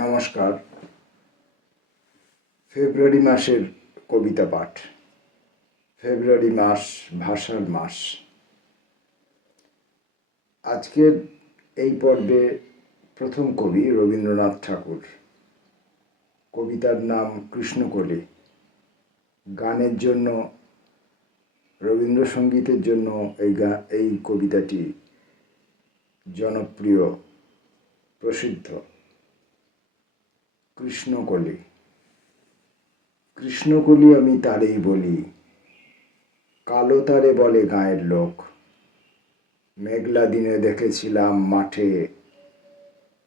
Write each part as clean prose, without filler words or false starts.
নমস্কার। ফেব্রুয়ারি মাসের কবিতা পাঠ। ফেব্রুয়ারি মাস ভাষার মাস। আজকের এই পর্বে প্রথম কবি রবীন্দ্রনাথ ঠাকুর। কবিতার নাম কৃষ্ণকলি। গানের জন্য, রবীন্দ্রসঙ্গীতের জন্য এই কবিতাটি জনপ্রিয়, প্রসিদ্ধ। কৃষ্ণকলি। কৃষ্ণকলি আমি তারেই বলি, কালো তারে বলে গাঁয়ের লোক। মেঘলা দিনে দেখেছিলাম মাঠে,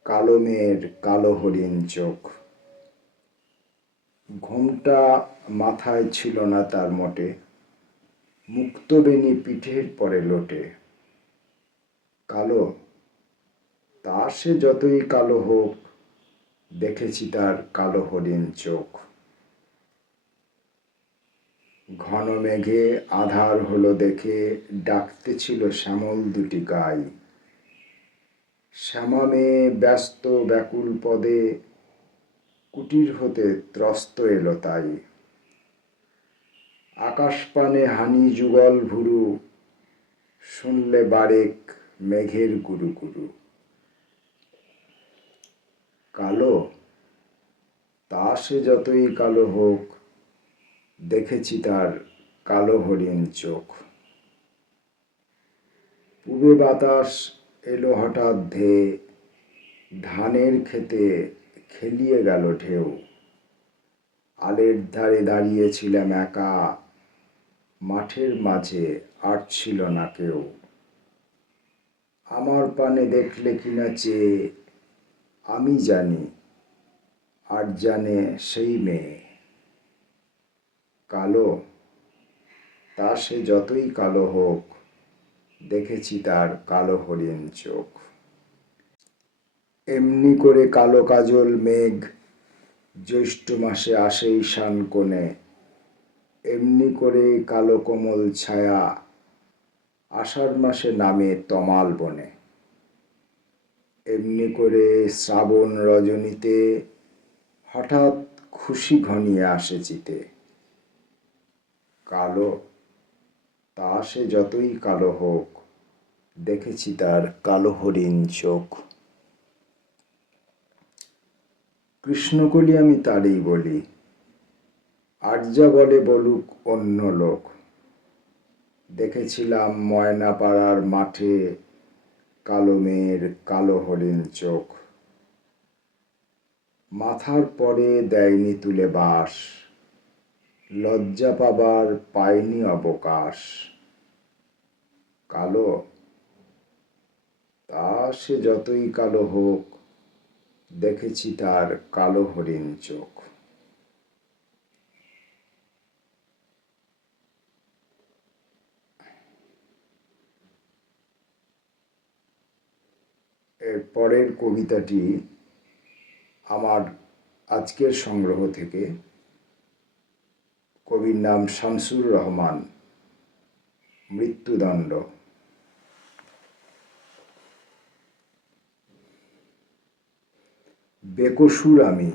কালো মেয়ের কালো হরিণ চোখ। ঘোমটা মাথায় ছিল না তার মোটে, মুক্তবেণী পিঠের পরে লোটে। কালো, তা সে যতই কালো হোক, দেখেছি তার কালো হরিণ চোখ। ঘন মেঘে আধার হলো দেখে, ডাকতেছিল শ্যামল দুটি গাই। শ্যামা মেয়ে ব্যস্ত ব্যাকুল পদে, কুটির হতে ত্রস্ত এলো তাই। আকাশপানে হানি যুগল ভুরু, শুনলে বারেক মেঘের গুরু গুরু। কালো, তা সে যতই কালো হোক, দেখেছি তার কালো হরিণ চোখ। পূবে বাতাস এলো হঠাৎ ধেয়ে, ধানের ক্ষেতে খেলিয়ে গেল ঢেউ। আলের ধারে দাঁড়িয়েছিলাম একা, মাঠের মাঝে আর ছিল না কেউ। আমার পানে দেখলে কিনা চেয়ে, আমি জানি আর জানে সেই মেয়ে। কালো, তা সে যতই কালো হোক, দেখেছি তার কালো হরিণ চোখ। এমনি করে কালো কাজল মেঘ, জ্যৈষ্ঠ মাসে আসে ঈশান কোণে। এমনি করে কালো কোমল ছায়া, আষাঢ় মাসে নামে তমাল বনে। এমনি করে শ্রাবণ রজনীতে, হঠাৎ খুশি ঘনিয়ে আসে চিতে। কালো, তা সে যতই কালো হোক, দেখেছি তার কালো হরিণ চোখ। কৃষ্ণকলি আমি তারেই বলি, আর যা বলে বলুক অন্য লোক। দেখেছিলাম ময়নাপাড়ার মাঠে, কালো মেয়ের কালো হরিণ চোখ। মাথার পরে দেয়নি তুলে বাস, লজ্জা পাবার পায়নি অবকাশ। কালো, তা সে যতই কালো হোক, দেখেছি তার কালো হরিণ চোখ। এর পরের কবিতাটি আমার আজকের সংগ্রহ থেকে। কবির নাম শামসুর রহমান। মৃত্যুদণ্ড। বেকসুর আমি,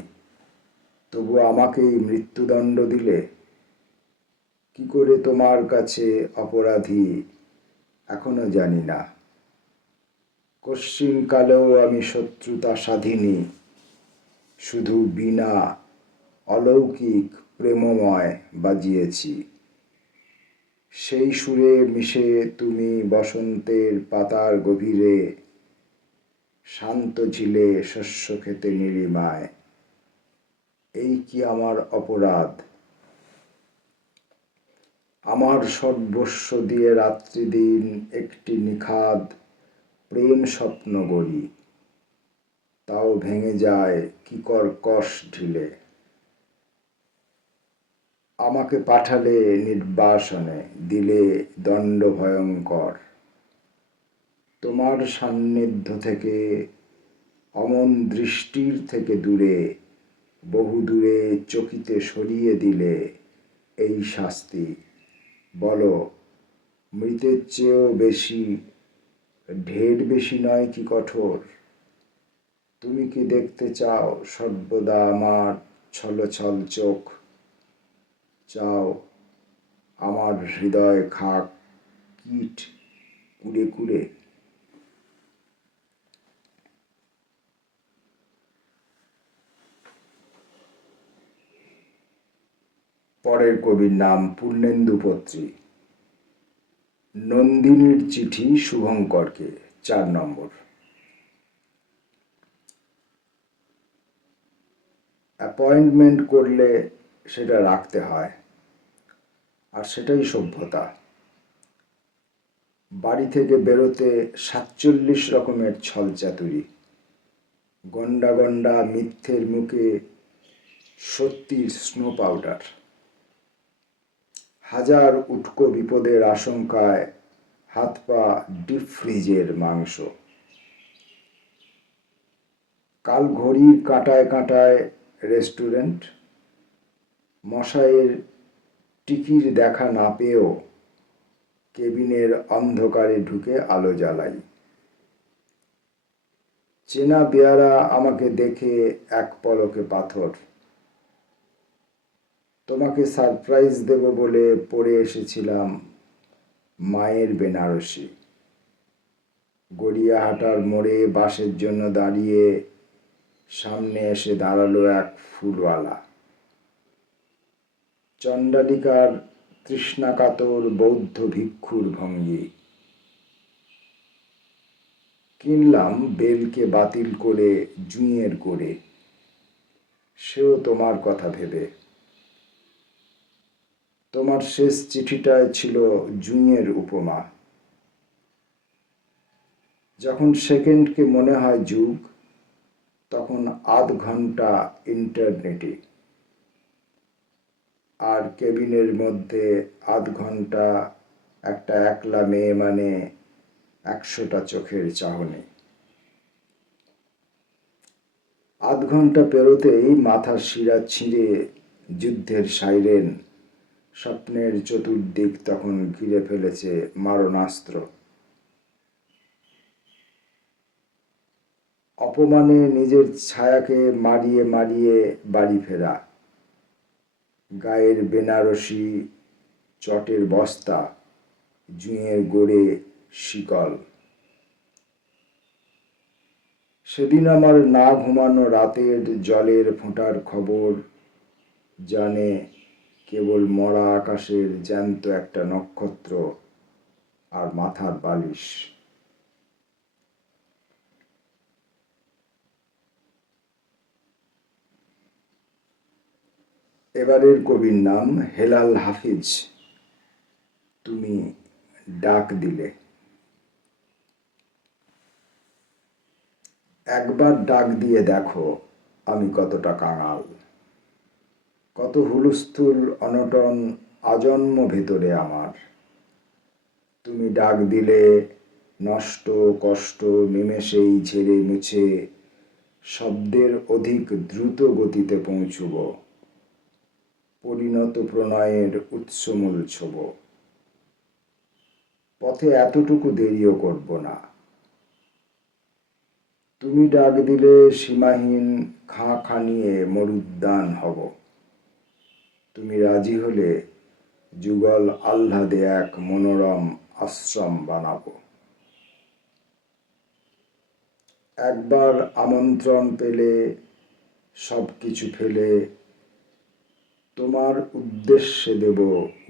তবু আমাকেই মৃত্যুদণ্ড দিলে। কি করে তোমার কাছে অপরাধী, এখনো জানি না। কশ্চিনকালেও আমি শত্রুতা সাধিনি, শুধু বীণা অলৌকিক প্রেমময় বাজিয়েছি। সেই সুরে মিশে তুমি বসন্তের পাতার গভীরে, শান্ত ছিলে শস্য খেতে নীলিমায়। এই কি আমার অপরাধ? আমার সর্বস্ব দিয়ে রাত্রি দিন একটি নিখাদ প্রেম স্বপ্ন গড়ি, তাও ভেঙে যায় কি কর্কশ ঢিলে। আমাকে পাঠালে নির্বাসনে, দিলে দণ্ড ভয়ঙ্কর। তোমার সান্নিধ্য থেকে, অমন দৃষ্টির থেকে দূরে, বহু দূরে চকিতে সরিয়ে দিলে এই শাস্তি। বলো, মৃতের চেয়েও বেশি, ঢের বেশি নয় কি কঠোর? তুমি কি দেখতে চাও সর্বদা আমার ছলছল চোখ? চাও আমার হৃদয় খাক কীট কুড়ে কুড়ে? পরের কবির নাম পূর্ণেন্দু পত্রী। নন্দিনীর চিঠি শুভঙ্করকে, 4 নম্বর। অ্যাপয়েন্টমেন্ট করলে সেটা রাখতে হয়, আর সেটাই সভ্যতা। বাড়ি থেকে বেরোতে 47 রকমের ছলচাতুরি, গন্ডা গন্ডা মিথ্যের মুখে সত্যির স্নো পাউডার, হাজার উটকো বিপদের আশঙ্কায় হাত পা ডিপ ফ্রিজের মাংস। কাল ঘড়ির কাঁটায় কাঁটায় রেস্টুরেন্ট, মশাইয়ের টিকির দেখা না পেয়েও কেবিনের অন্ধকারে ঢুকে আলো জ্বালাই। চেনা বেয়ারা আমাকে দেখে এক পলকে পাথর। তোমাকে সারপ্রাইজ দেব বলে পড়ে এসেছিলাম মায়ের বেনারসি। গড়িয়াহাটার মোড়ে বাসের জন্য দাঁড়িয়ে সামনে এসে দাঁড়ালো এক ফুলওয়ালা। চণ্ডালিকার তৃষ্ণাকাতর বৌদ্ধ ভিক্ষুর ভঙ্গি। কিনলাম বেলকে বাতিল করে জুঁইয়ের করে, সেও তোমার কথা ভেবে। তোমার শেষ চিঠিটায় ছিল জুঁইয়ের উপমা। যখন সেকেন্ডকে মনে হয় যুগ, তখন আধ ঘন্টা ইন্টারনেটে, আর কেবিনের মধ্যে আধ ঘন্টা একটা একলা মেয়ে মানে 100টা চোখের চাহনি। আধ ঘন্টা পেরোতেই মাথার শিরা ছিঁড়ে যুদ্ধের সাইরেন। স্বপ্নের চতুর্দিক তখন ঘিরে ফেলেছে মারণাস্ত্র। অপমানে নিজের ছায়াকে মারিয়ে মারিয়ে বাড়ি ফেরা। গায়ের বেনারসি, চটের বস্তা, জুঁয়ের গোড়ে শিকল। সেদিন আমার না ঘুমানো রাতের জলের ফোঁটার খবর জানে কেবল মরা আকাশের জ্যান্ত একটা নক্ষত্র আর মাথার বালিশ। এবারের কবির নাম হেলাল হাফিজ। তুমি ডাক দিলে। একবার ডাক দিয়ে দেখো আমি কতটা কাঙাল, কত হুলস্থুল অনটন আজন্ম ভেতরে আমার। তুমি ডাক দিলে নষ্ট কষ্ট নিমেষেই ঝেড়ে মুছে শব্দের অধিক দ্রুত গতিতে পৌঁছব, পরিণত প্রণয়ের উৎসমূল ছোব। পথে এতটুকু দেরিও করব না। তুমি ডাক দিলে সীমাহীন খাঁ খানিয়ে মরুদ্যান হব। তুমি রাজি হলে যুগল আহ্লাদে এক মনোরম আশ্রম বানাব। একবার আমন্ত্রণ পেলে সব কিছু ফেলে তোমার উদ্দেশ্যে দেব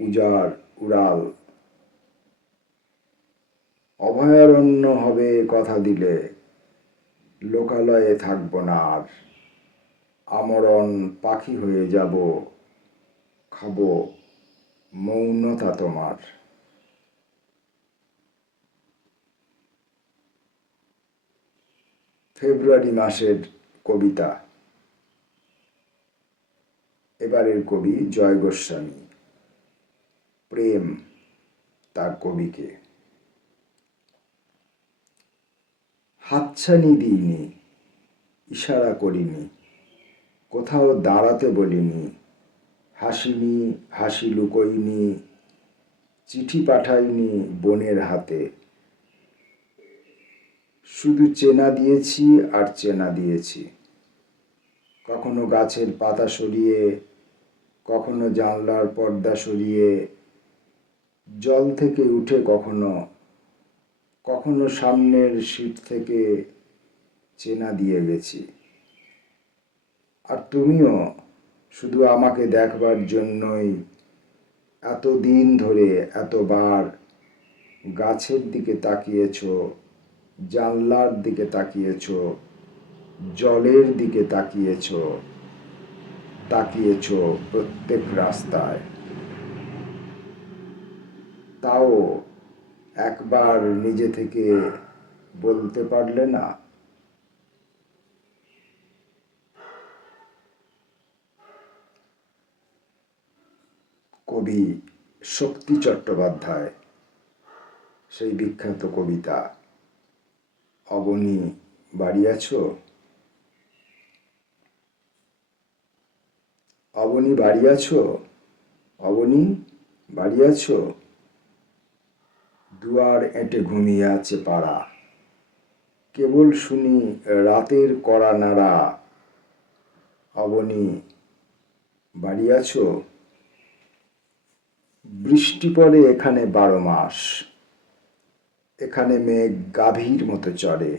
উজাড় উড়াল। অভয়ারণ্য হবে কথা দিলে, লোকালয়ে থাকব না আর। আমরণ পাখি হয়ে যাব, খাবো মৌনতা তোমার। ফেব্রুয়ারি মাসের কবিতা। এবারের কবি জয় গোস্বামী। প্রেম তার কবিকে। হাতছানি দিইনি, ইশারা করিনি, কোথাও দাঁড়াতে বলিনি, হাসিনি হাসি লুকোইনি, চিঠি পাঠাইনি বোনের হাতে। শুধু চেনা দিয়েছি আর চেনা দিয়েছি। কখনো গাছের পাতা সরিয়ে, কখনো জানলার পর্দা সরিয়ে, জল থেকে উঠে কখনো কখনো সামনের সিট থেকে চেনা দিয়ে গেছি। আর তুমিও শুধু আমাকে দেখবার জন্যই এতদিন ধরে এতবার গাছের দিকে তাকিয়েছ, জানলার দিকে তাকিয়েছ, জলের দিকে তাকিয়েছ, তাকিয়েছ প্রত্যেক রাস্তায়। তাও একবার নিজে থেকে বলতে পারলে না? কবি শক্তি চট্টোপাধ্যায় সেই বিখ্যাত কবিতা অবনী বাড়ি আছো? অবনী বাড়ি আছো? অবনী বাড়ি আছো? দুয়ার এঁটে ঘুমিয়ে আছে পাড়া, কেবল শুনি রাতের কড়া নাড়া। অবনী বাড়ি আছো? বৃষ্টি পড়ে এখানে 12 মাস, এখানে মেঘ গাভীর মতো চড়ে,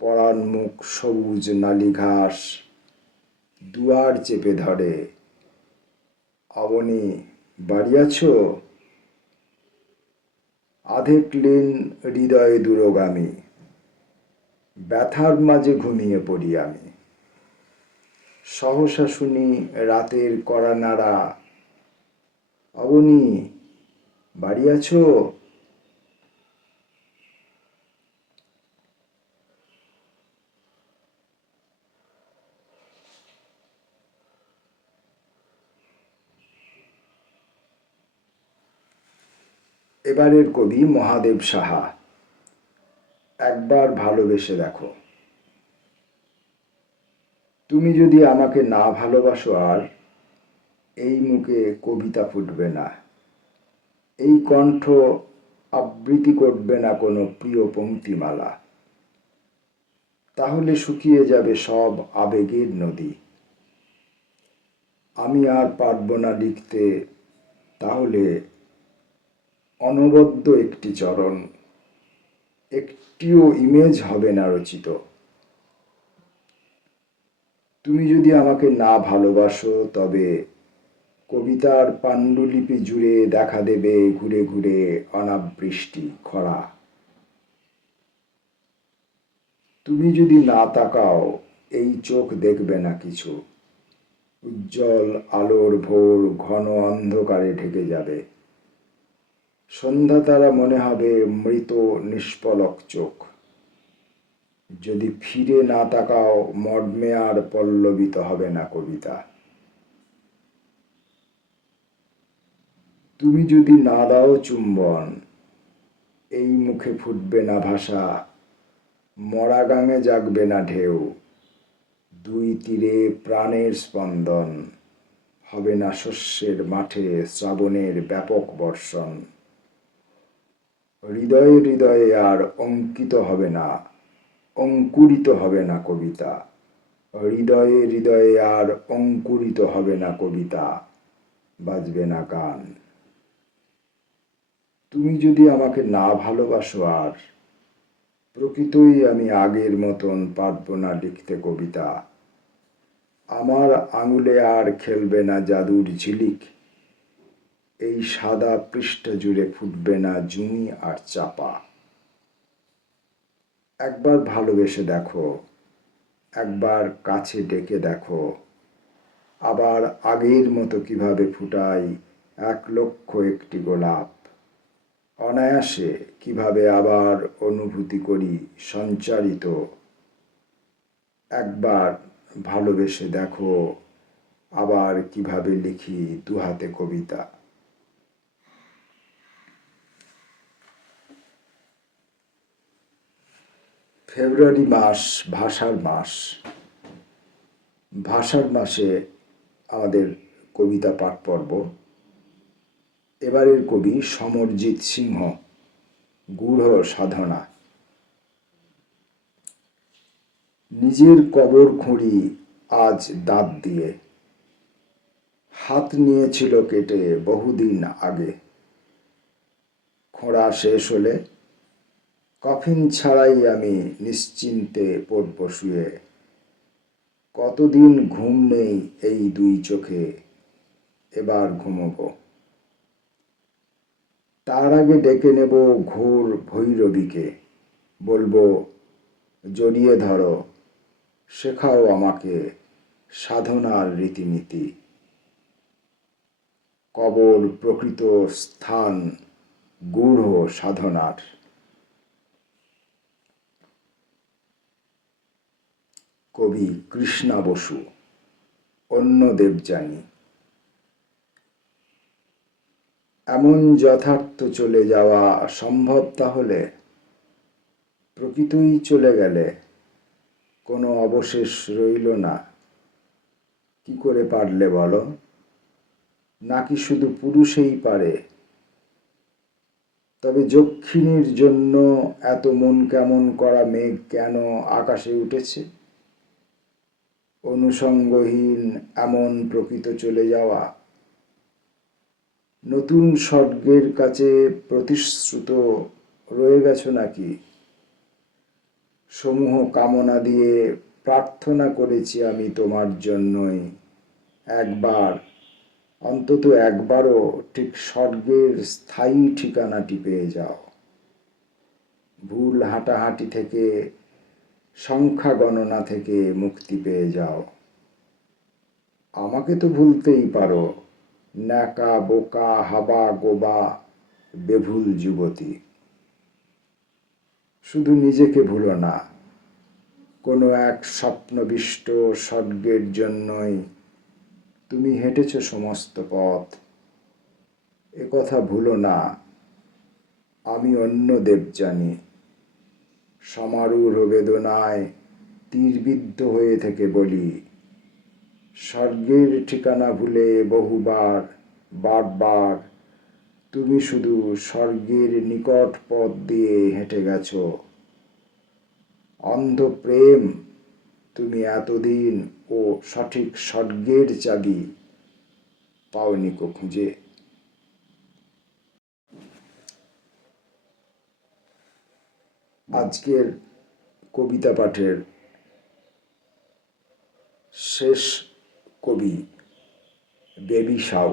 পরাণ মুখ সবুজ নালি ঘাস দুয়ার চেপে ধরে। অবনী বাড়ি আছো? আধেক লীন হৃদয়ে দূরগামী, ব্যথার মাঝে ঘুমিয়ে পড়ি আমি। সহসা শুনি রাতের কড়া নাড়া। অবনী বাড়ি আছো? এবারের কবি মহাদেব সাহা। একবার ভালোবেসে দেখো। তুমি যদি আমাকে না ভালোবাসো আর, এই মুখে কবিতা ফুটবে না, এই কণ্ঠ আবৃত্তি করবে না কোনো প্রিয় পংক্তিমালা। তাহলে শুকিয়ে যাবে সব আবেগের নদী। আমি আর পারবো না লিখতে, তাহলে অনবদ্য একটি চরণ, একটিও ইমেজ হবে না রচিত। তুমি যদি আমাকে না ভালোবাসো, তবে কবিতার পাণ্ডুলিপি জুড়ে দেখা দেবে ঘুরে ঘুরে অনাবৃষ্টি খরা। তুমি যদি না তাকাও, এই চোখ দেখবে না কিছু। উজ্জ্বল আলোর ভোর ঘন অন্ধকারে ঢেকে যাবে। সন্ধ্যা তারা মনে হবে মৃত নিষ্পলক চোখ। যদি ফিরে না তাকাও, মর্মে আর পল্লবিত হবে না কবিতা। তুমি যদি না দাও চুম্বন, এই মুখে ফুটবে না ভাষা, মরা গাঙে জাগবে না ঢেউ। দুই তীরে প্রাণের স্পন্দন, হবে না শস্যের মাঠে শ্রাবণের ব্যাপক বর্ষণ। হৃদয়ে হৃদয়ে আর অঙ্কিত হবে না, অঙ্কুরিত হবে না কবিতা। হৃদয়ে হৃদয়ে আর অঙ্কুরিত হবে না কবিতা, বাজবে না গান। তুমি যদি আমাকে না ভালোবাসো আর, প্রকৃতই আমি আগের মতন পারবো না লিখতে কবিতা। আমার আঙুলে আর খেলবে না জাদুর ঝিলিক, এই সাদা পৃষ্ঠা জুড়ে ফুটবে না জুনি আর চাপা। একবার ভালোবেসে দেখো, একবার কাছে ডেকে দেখো, আবার আগের মতো কিভাবে ফুটাই 1,00,001টি গোলাপ। অনায়াসে কিভাবে আবার অনুভূতি করি সঞ্চারিত। একবার ভালোবেসে দেখো, আবার কিভাবে লিখি দুহাতে কবিতা। ফেব্রুয়ারি মাস ভাষার মাস। ভাষার মাসে আমাদের কবিতা পাঠ পর্ব। এবারের কবি সমরজিৎ সিংহ, গূঢ় সাধনা। নিজের কবর খুঁড়ি আজ দাঁত দিয়ে, হাত নিয়েছিল কেটে বহুদিন আগে। খোঁড়া শেষ হলে কফিন ছাড়াই আমি নিশ্চিন্তে পড়ব শুয়ে। কতদিন ঘুম নেই এই দুই চোখে, এবার ঘুমোব। তার আগে ডেকে নেব ঘোর ভৈরবীকে, বলবো জড়িয়ে ধরো, শেখাও আমাকে সাধনার রীতিনীতি। কবর প্রকৃত স্থান গূঢ় সাধনার। কবি কৃষ্ণা বসু, অন্য দেবযানী। এমন যথার্থ চলে যাওয়া সম্ভব তাহলে? প্রকৃতই চলে গেলে কোনো অবশেষ রইল না। কি করে পারলে বলো? নাকি শুধু পুরুষেই পারে? তবে যক্ষিণীর জন্য এত মন কেমন করা মেঘ কেন আকাশে উঠেছে? অনুষঙ্গহীন এমন প্রকৃত চলে যাওয়া। নতুন স্বর্গের কাছে প্রতিশ্রুত রয়ে গেছ নাকি? সমূহ কামনা দিয়ে প্রার্থনা করেছি আমি তোমার জন্যই। একবার, অন্তত একবারও ঠিক স্বর্গের স্থায়ী ঠিকানাটি পেয়ে যাও। ভুল হাঁটাহাঁটি থেকে, সংখ্যা গণনা থেকে মুক্তি পেয়ে যাও। আমাকে তো ভুলতেই পারো, ন্যাকা বোকা হাবা গোবা বেভুল যুবতী। শুধু নিজেকে ভুলো না, কোনো এক স্বপ্নবিষ্ট স্বর্গের জন্যই তুমি হেঁটেছ সমস্ত পথ। একথা ভুলো না, আমি অন্য দেবযানী। সমারূঢ় বেদনায় তীরবিদ্ধ হয়ে থেকে বলি, স্বর্গের ঠিকানা ভুলে বহুবার বারবার তুমি শুধু স্বর্গের নিকট পথ দিয়ে হেঁটে গেছ। অন্ধ প্রেম, তুমি এতদিন ও সঠিক স্বর্গের চাবি পাওনি কো খুঁজে। আজকের কবিতা পাঠের শেষ কবি বেবি সাউ,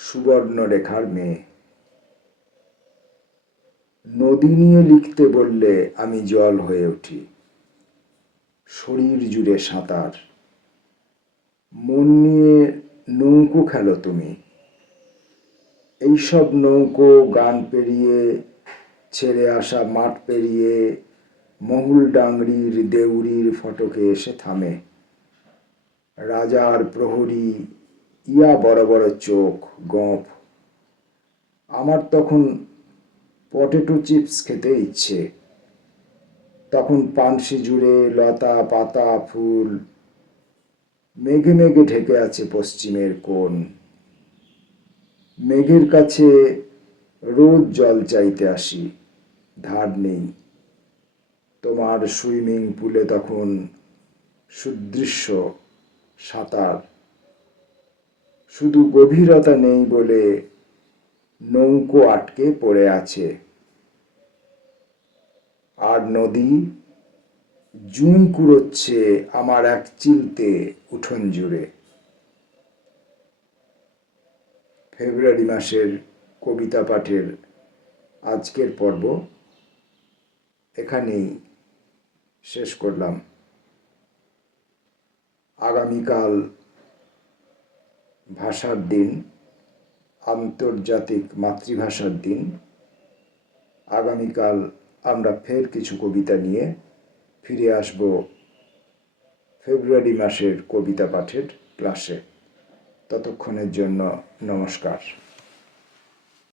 সুবর্ণরেখার মেয়ে। নদী নিয়ে লিখতে বললে আমি জল হয়ে উঠি, শরীর জুড়ে সাঁতার। মন নিয়ে নৌকো খেলো তুমি, এইসব নৌকো গান পেরিয়ে, ছেড়ে আসা মাঠ পেরিয়ে, মহুল ডাংরির দেউরির ফটকে এসে থামে। রাজার প্রহরী, ইয়া বড় বড় চোখ, গোঁফ। আমার তখন পটেটো চিপস খেতে ইচ্ছে। তখন পানসি জুড়ে লতা পাতা ফুল, মেঘে মেঘে ঢেকে আছে পশ্চিমের কোণ। মেঘের কাছে রোজ জল চাইতে আসি, ধার নেই। তোমার সুইমিং পুলে তখন সুদৃশ্য সাঁতার। শুধু গভীরতা নেই বলে নৌকো আটকে পড়ে আছে। আর নদী জুঁই কুড়োচ্ছে আমার এক চিলতে উঠোন জুড়ে। ফেব্রুয়ারি মাসের কবিতা পাঠের আজকের পর্ব এখানেই শেষ করলাম। আগামীকাল ভাষার দিন, আন্তর্জাতিক মাতৃভাষার দিন। আগামীকাল আমরা ফের কিছু কবিতা নিয়ে ফিরে আসব ফেব্রুয়ারি মাসের কবিতা পাঠের ক্লাসে। ততক্ষণের জন্য নমস্কার।